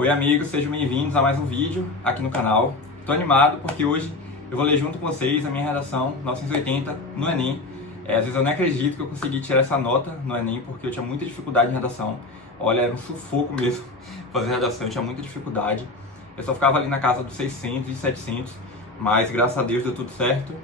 Oi amigos, sejam bem-vindos a mais um vídeo aqui no canal. Estou animado porque hoje eu vou ler junto com vocês a minha redação 980 no Enem. Às vezes eu nem acredito que eu consegui tirar essa nota no Enem porque eu tinha muita dificuldade em redação. Olha, era um sufoco mesmo fazer redação, eu tinha muita dificuldade. Eu só ficava ali na casa dos 600 e 700, mas graças a Deus deu tudo certo.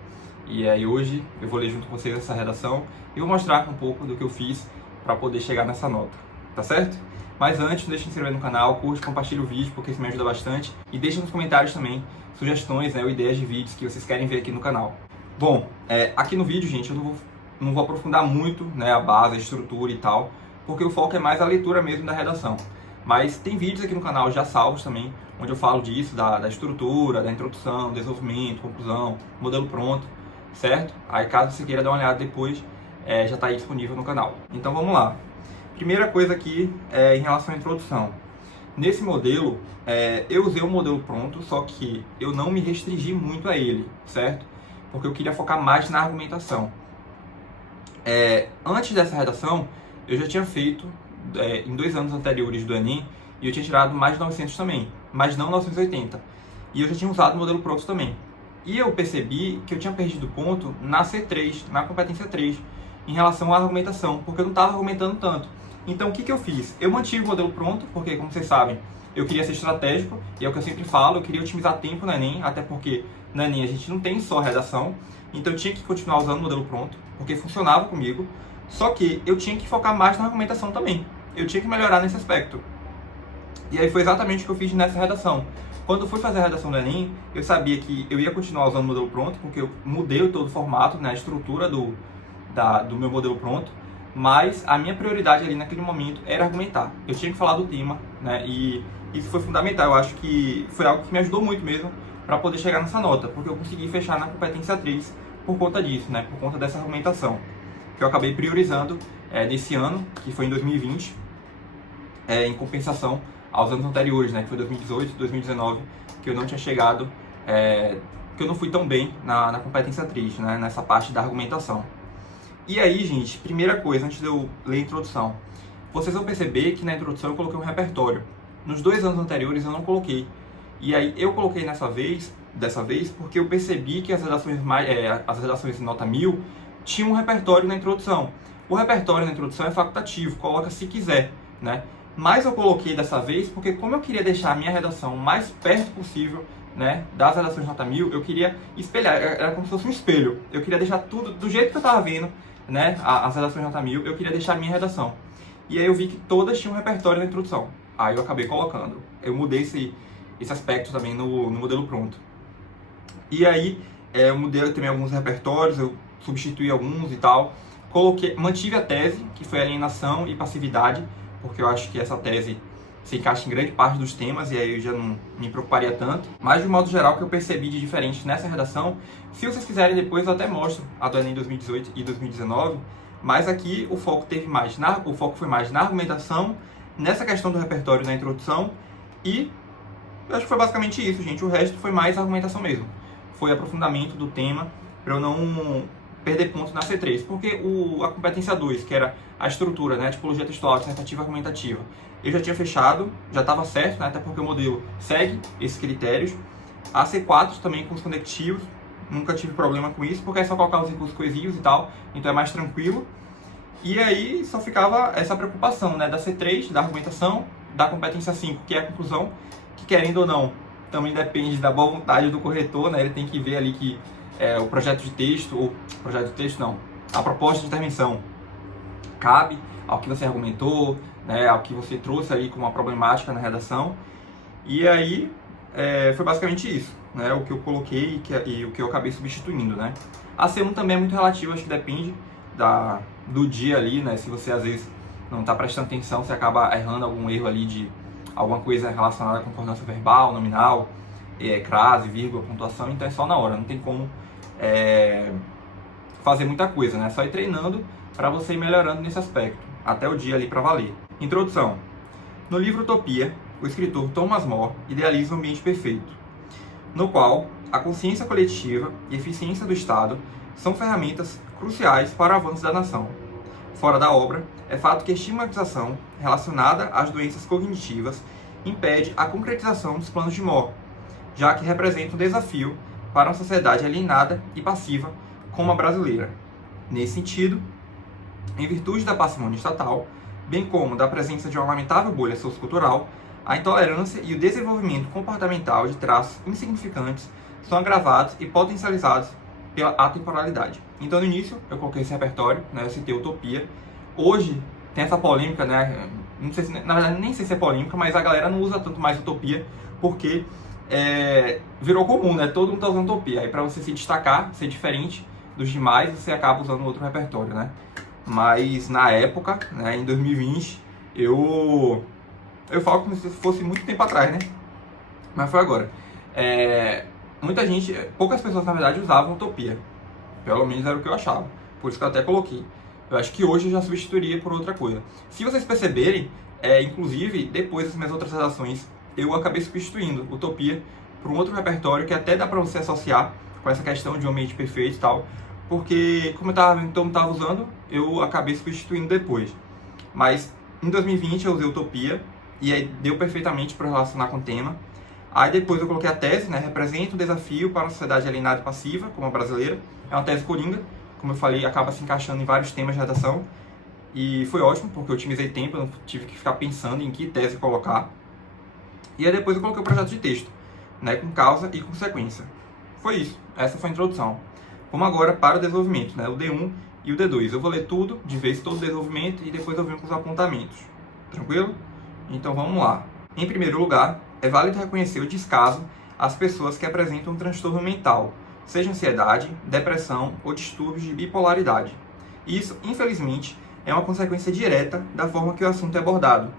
E aí hoje eu vou ler junto com vocês essa redação e vou mostrar um pouco do que eu fiz para poder chegar nessa nota, tá certo? Mas antes, não deixe de se inscrever no canal, curte, compartilhe o vídeo porque isso me ajuda bastante. E deixe nos comentários também sugestões, ou ideias de vídeos que vocês querem ver aqui no canal. Bom, aqui no vídeo, gente, eu não vou aprofundar muito a base, a estrutura e tal, porque o foco é mais a leitura mesmo da redação. Mas tem vídeos aqui no canal já salvos também, onde eu falo disso, da estrutura, da introdução, desenvolvimento, conclusão, modelo pronto, certo? Aí caso você queira dar uma olhada depois, já está aí disponível no canal. Então vamos lá. Primeira coisa aqui em relação à introdução. Nesse modelo, eu usei o modelo pronto, só que eu não me restringi muito a ele, certo? Porque eu queria focar mais na argumentação. Antes dessa redação, eu já tinha feito, em 2 anos anteriores do Enem, e eu tinha tirado mais de 900 também, mas não 980. E eu já tinha usado o modelo pronto também. E eu percebi que eu tinha perdido ponto na C3, na competência 3, em relação à argumentação, porque eu não estava argumentando tanto. Então, o que eu fiz? Eu mantive o modelo pronto, porque, como vocês sabem, eu queria ser estratégico, e é o que eu sempre falo, eu queria otimizar tempo no Enem, até porque no Enem a gente não tem só redação, então eu tinha que continuar usando o modelo pronto, porque funcionava comigo, só que eu tinha que focar mais na argumentação também, eu tinha que melhorar nesse aspecto. E aí foi exatamente o que eu fiz nessa redação. Quando eu fui fazer a redação do Enem, eu sabia que eu ia continuar usando o modelo pronto, porque eu mudei todo o formato, a estrutura do meu modelo pronto, mas a minha prioridade ali naquele momento era argumentar. Eu tinha que falar do tema, e isso foi fundamental. Eu acho que foi algo que me ajudou muito mesmo para poder chegar nessa nota, porque eu consegui fechar na competência 3 por conta disso, por conta dessa argumentação, que eu acabei priorizando nesse ano, que foi em 2020, em compensação aos anos anteriores, que foi 2018 e 2019, que eu não tinha chegado, que eu não fui tão bem na competência 3, nessa parte da argumentação. E aí, gente, primeira coisa, antes de eu ler a introdução, vocês vão perceber que na introdução eu coloquei um repertório. Nos 2 anos anteriores eu não coloquei. E aí eu coloquei dessa vez, porque eu percebi que as redações nota 1000 tinham um repertório na introdução. O repertório na introdução é facultativo, coloca se quiser, Mas eu coloquei dessa vez porque, como eu queria deixar a minha redação mais perto possível das redações nota 1000, eu queria espelhar, era como se fosse um espelho. Eu queria deixar tudo do jeito que eu estava vendo, as redações nota 1000, eu queria deixar a minha redação. E aí eu vi que todas tinham um repertório na introdução. Aí eu acabei colocando. Eu mudei esse aspecto também no modelo pronto. E aí eu mudei também alguns repertórios, eu substituí alguns e tal. Mantive a tese, que foi alienação e passividade, porque eu acho que essa tese se encaixa em grande parte dos temas e aí eu já não me preocuparia tanto. Mas de modo geral, o que eu percebi de diferente nessa redação, se vocês quiserem depois eu até mostro a do Enem 2018 e 2019, mas aqui o foco foi mais na argumentação, nessa questão do repertório na introdução, e eu acho que foi basicamente isso, gente. O resto foi mais argumentação mesmo. Foi aprofundamento do tema, para eu não perder ponto na C3, porque a competência 2, que era a estrutura, a tipologia textual, dissertativa argumentativa, eu já tinha fechado, já estava certo, até porque o modelo segue esses critérios. A C4 também com os conectivos, nunca tive problema com isso, porque é só colocar os recursos coesivos e tal, então é mais tranquilo. E aí só ficava essa preocupação, da C3, da argumentação, da competência 5, que é a conclusão, que querendo ou não, também depende da boa vontade do corretor, ele tem que ver ali que o projeto de texto, a proposta de intervenção cabe ao que você argumentou, ao que você trouxe ali como uma problemática na redação. E aí foi basicamente isso, o que eu coloquei e o que eu acabei substituindo, A C1 também é muito relativo, acho que depende do dia ali, se você às vezes não está prestando atenção, você acaba errando algum erro ali de alguma coisa relacionada à concordância verbal, nominal, crase, vírgula, pontuação, então é só na hora, não tem como fazer muita coisa, é só ir treinando para você ir melhorando nesse aspecto, até o dia ali para valer. Introdução. No livro Utopia, o escritor Thomas More idealiza um ambiente perfeito, no qual a consciência coletiva e a eficiência do Estado são ferramentas cruciais para o avanço da nação. Fora da obra, é fato que a estigmatização relacionada às doenças cognitivas impede a concretização dos planos de Moore, já que representa um desafio para uma sociedade alienada e passiva como a brasileira. Nesse sentido, em virtude da parcimônia estatal, bem como da presença de uma lamentável bolha sociocultural, a intolerância e o desenvolvimento comportamental de traços insignificantes são agravados e potencializados pela atemporalidade. Então, no início, eu coloquei esse repertório, né, eu citei Utopia. Hoje, tem essa polêmica, né, não sei se, na verdade, nem sei se é polêmica, mas a galera não usa tanto mais Utopia, porque virou comum, né, todo mundo tá usando Utopia. Aí, para você se destacar, ser diferente dos demais, você acaba usando outro repertório, né. Mas, na época, né, em 2020, eu falo como se fosse muito tempo atrás, né, mas foi agora. Muita gente, poucas pessoas na verdade usavam Utopia, pelo menos era o que eu achava, por isso que eu até coloquei. Eu acho que hoje eu já substituiria por outra coisa. Se vocês perceberem, inclusive depois das minhas outras redações, eu acabei substituindo Utopia por um outro repertório que até dá para você associar com essa questão de um ambiente perfeito e tal, porque como eu estava usando, eu acabei substituindo depois. Mas em 2020 eu usei Utopia e aí deu perfeitamente para relacionar com o tema. Aí depois eu coloquei a tese, né, representa um desafio para uma sociedade alienada e passiva, como a brasileira. É uma tese coringa, como eu falei, acaba se encaixando em vários temas de redação. E foi ótimo, porque eu otimizei tempo, eu não tive que ficar pensando em que tese colocar. E aí depois eu coloquei o projeto de texto, né, com causa e consequência. Foi isso, essa foi a introdução. Vamos agora para o desenvolvimento, né, o D1 e o D2. Eu vou ler tudo, de vez todo o desenvolvimento, e depois eu venho com os apontamentos. Tranquilo? Então vamos lá. Em primeiro lugar, é válido reconhecer o descaso às pessoas que apresentam um transtorno mental, seja ansiedade, depressão ou distúrbios de bipolaridade. Isso, infelizmente, é uma consequência direta da forma que o assunto é abordado,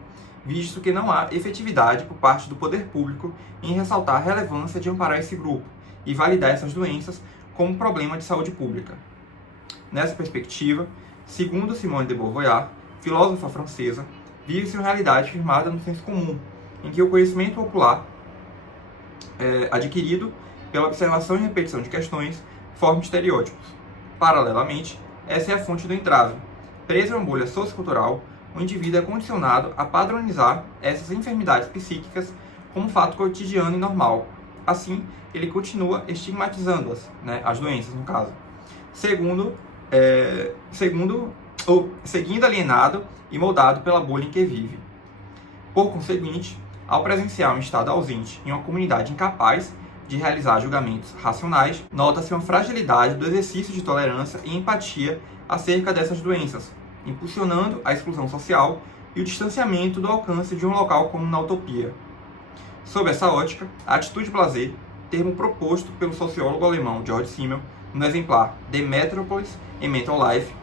visto que não há efetividade por parte do poder público em ressaltar a relevância de amparar esse grupo e validar essas doenças como um problema de saúde pública. Nessa perspectiva, segundo Simone de Beauvoir, filósofa francesa, vive-se uma realidade firmada no senso comum, em que o conhecimento popular adquirido pela observação e repetição de questões forma estereótipos. Paralelamente, essa é a fonte do entrave. Preso em uma bolha sociocultural, o indivíduo é condicionado a padronizar essas enfermidades psíquicas como fato cotidiano e normal. Assim, ele continua estigmatizando-as, né, as doenças no caso, seguindo alienado e moldado pela bolha em que vive. Por conseguinte, ao presenciar um estado ausente em uma comunidade incapaz de realizar julgamentos racionais, nota-se uma fragilidade do exercício de tolerância e empatia acerca dessas doenças, impulsionando a exclusão social e o distanciamento do alcance de um local como na utopia. Sob essa ótica, a atitude blasé, termo proposto pelo sociólogo alemão George Simmel no exemplar The Metropolis and Mental Life,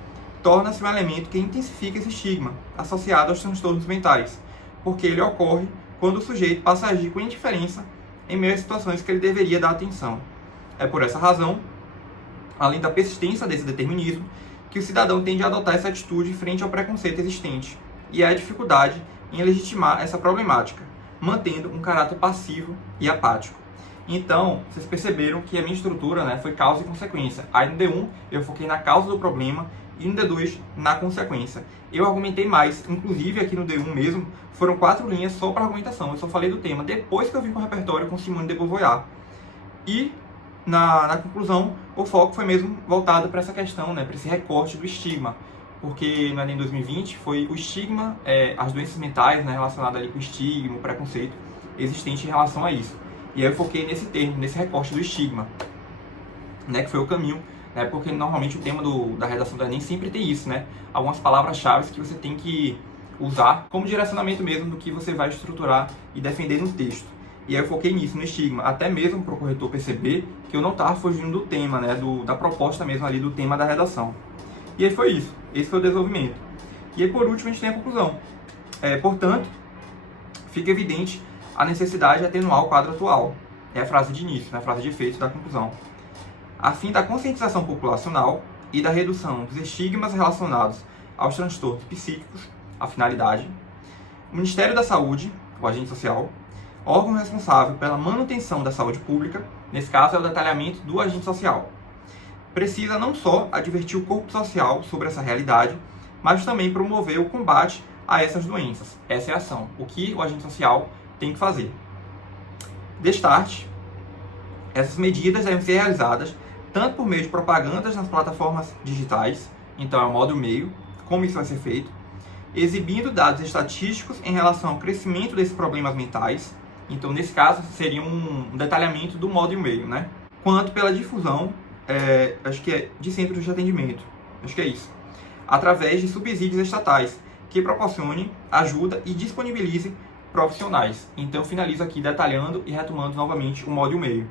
torna-se um elemento que intensifica esse estigma associado aos transtornos mentais, porque ele ocorre quando o sujeito passa a agir com indiferença em meio a situações que ele deveria dar atenção. É por essa razão, além da persistência desse determinismo, que o cidadão tende a adotar essa atitude frente ao preconceito existente, e há dificuldade em legitimar essa problemática, mantendo um caráter passivo e apático. Então, vocês perceberam que a minha estrutura, né, foi causa e consequência. Aí no D1 eu foquei na causa do problema e no D2 na consequência. Eu argumentei mais, inclusive aqui no D1 mesmo, foram 4 linhas só para argumentação. Eu só falei do tema depois que eu vim com o repertório com Simone de Beauvoir. E na conclusão, o foco foi mesmo voltado para essa questão, né, para esse recorte do estigma. Porque no Enem 2020 foi o estigma, as doenças mentais, né, relacionadas ali com o estigma, o preconceito existente em relação a isso. E aí eu foquei nesse termo, nesse recorte do estigma, né, que foi o caminho, né, porque normalmente o tema da redação do Enem sempre tem isso, né, algumas palavras-chave que você tem que usar como direcionamento mesmo do que você vai estruturar e defender no texto. E aí eu foquei nisso, no estigma, até mesmo para o corretor perceber que eu não estava fugindo do tema, né, da proposta mesmo ali do tema da redação. E aí foi isso, esse foi o desenvolvimento. E aí por último a gente tem a conclusão. Portanto, fica evidente a necessidade de atenuar o quadro atual. É a frase de início, né, a frase de efeito da conclusão. A fim da conscientização populacional e da redução dos estigmas relacionados aos transtornos psíquicos, a finalidade, o Ministério da Saúde, o agente social, órgão responsável pela manutenção da saúde pública, nesse caso é o detalhamento do agente social, precisa não só advertir o corpo social sobre essa realidade, mas também promover o combate a essas doenças. Essa é a ação. O que o agente social tem que fazer. Destarte. Essas medidas devem ser realizadas tanto por meio de propagandas nas plataformas digitais, então é o modo e-mail, como isso vai ser feito, exibindo dados estatísticos em relação ao crescimento desses problemas mentais, então nesse caso seria um detalhamento do modo e-mail, né? Quanto pela difusão, acho que é de centros de atendimento, acho que é isso, através de subsídios estatais, que proporcione ajuda e disponibilize profissionais. Então finalizo aqui detalhando e retomando novamente o modo e-mail.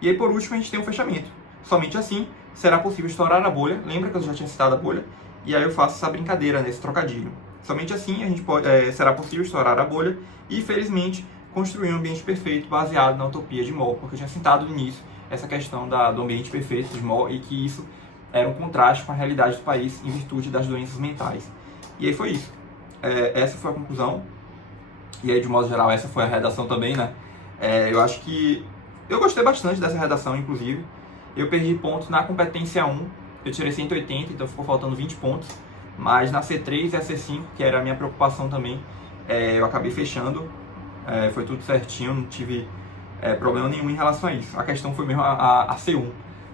E aí por último a gente tem um fechamento. Somente assim será possível estourar a bolha. Lembra que eu já tinha citado a bolha? E aí eu faço essa brincadeira nesse trocadilho. Somente assim a gente será possível estourar a bolha e, felizmente, construir um ambiente perfeito baseado na utopia de Moore, porque eu tinha citado no início essa questão do ambiente perfeito de Moore e que isso era um contraste com a realidade do país em virtude das doenças mentais. E aí foi isso. Essa foi a conclusão. E aí, de modo geral, essa foi a redação também, né? Eu acho que eu gostei bastante dessa redação, inclusive. Eu perdi pontos na competência 1, eu tirei 180, então ficou faltando 20 pontos. Mas na C3 e a C5, que era a minha preocupação também, eu acabei fechando. Foi tudo certinho, não tive problema nenhum em relação a isso. A questão foi mesmo a C1,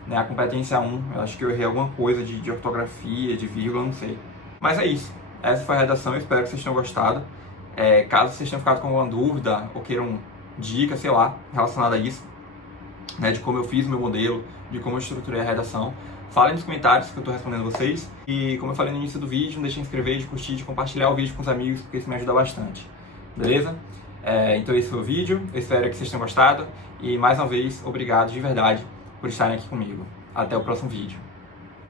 né? A competência 1, eu acho que eu errei alguma coisa de ortografia, de vírgula, não sei. Mas é isso. Essa foi a redação, eu espero que vocês tenham gostado. Caso vocês tenham ficado com alguma dúvida ou queiram dicas, sei lá, relacionada a isso, né, de como eu fiz o meu modelo, de como eu estruturei a redação, falem nos comentários que eu estou respondendo vocês. E como eu falei no início do vídeo, não deixem de se inscrever, de curtir, de compartilhar o vídeo com os amigos, porque isso me ajuda bastante. Beleza? Então esse foi o vídeo, eu espero que vocês tenham gostado. E mais uma vez, obrigado de verdade por estarem aqui comigo. Até o próximo vídeo.